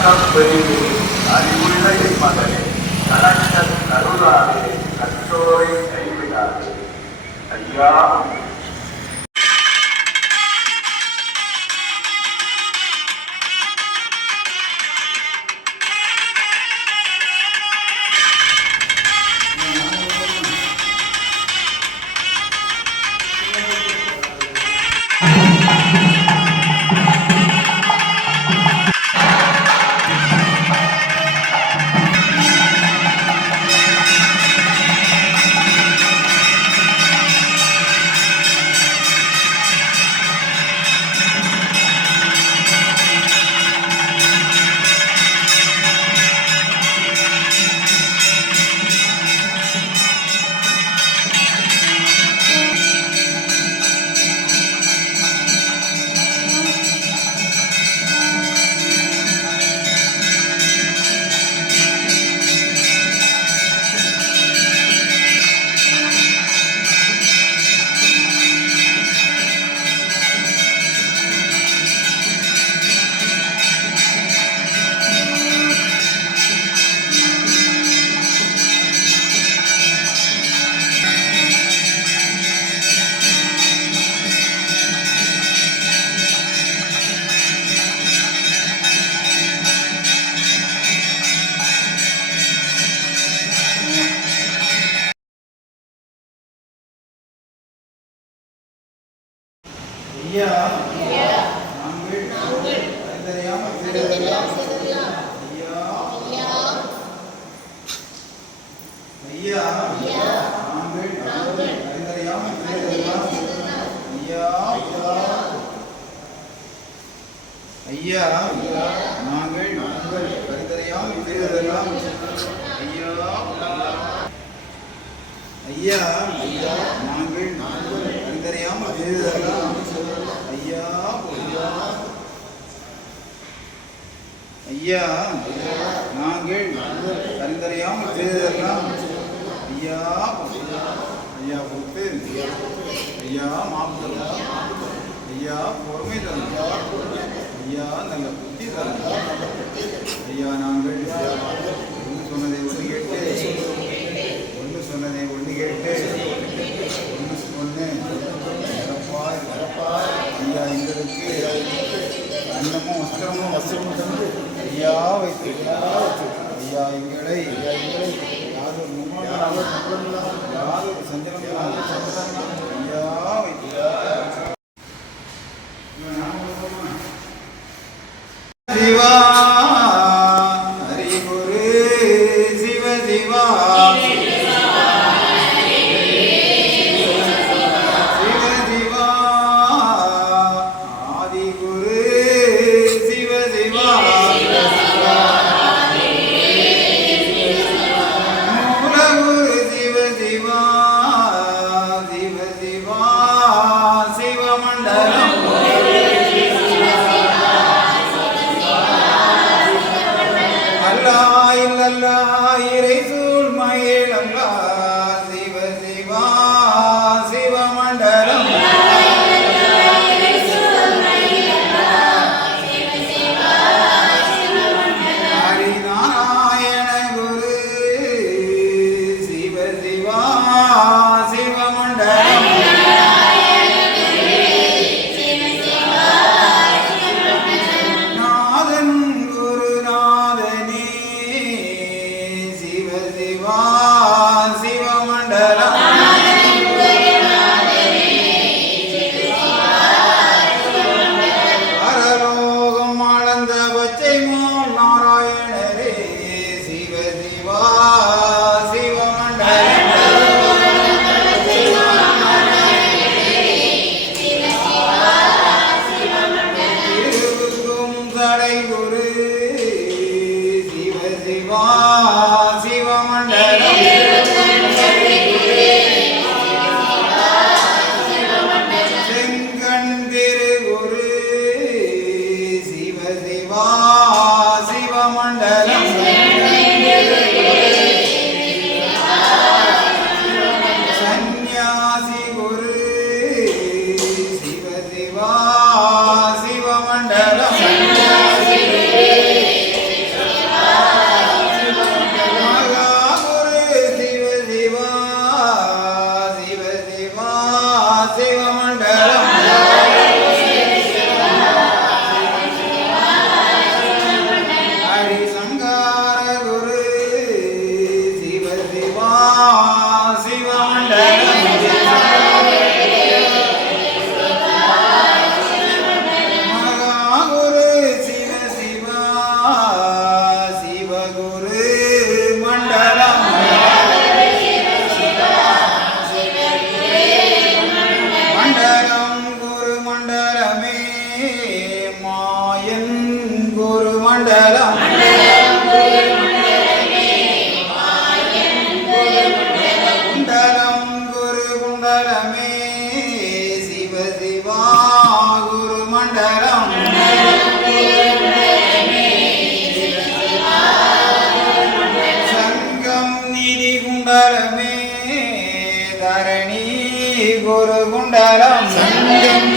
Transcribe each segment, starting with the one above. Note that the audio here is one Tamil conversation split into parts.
கஷ்டம் பெரிது அறிவுள்ள என் மகனே கலக்கம் கருதாதே கற்றோரை கைவிடாதே ஐயா ஐயா ஐயா ஐயா நாங்கள் அறிந்தறியாமல் செய்ததெல்லாம் ஐயா ஐயா ஐயா ஐயா நாங்கள் அறிந்தறியாமல் செய்ததெல்லாம் ஐயா ஐயா நாங்கள் அறிந்தறியாமல் செய்ததெல்லாம் ஐயா ஐயா கொடுத்து ஐயா மாப்பு ஐயா பொறுமை தரும் ஐயா நல்ல புத்தி தரும் ஐயா நாங்கள் ஒன்று சொன்னதை ஒன்று கேட்டு ஒன்று சொன்னதை ஒன்று கேட்டு ஐயா ஐயா எங்களை யாதொரு யாதொரு சஞ்சலம் ஐயா சிவா ஹரிகுரு சிவ சிவா. இல்லல்லா இறை சூழ் மண்டலம் குண்டலம் குரு குண்டலமே சிவ சிவா குரு மண்டலம் சங்கம் நிதி குண்டலமே தரணி குரு குண்டலம். சங்கம்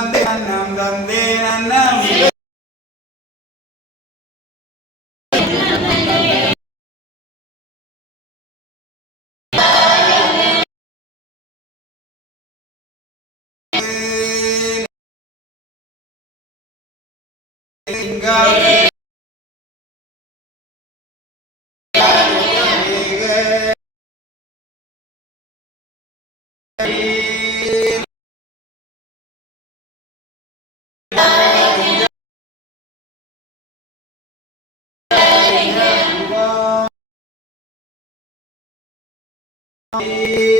தந்தே அண்ணம் தந்தே அண்ணம் Got it. E...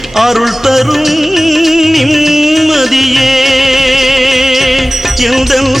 அருள் தரும் நிம்மதியே. எந்தன்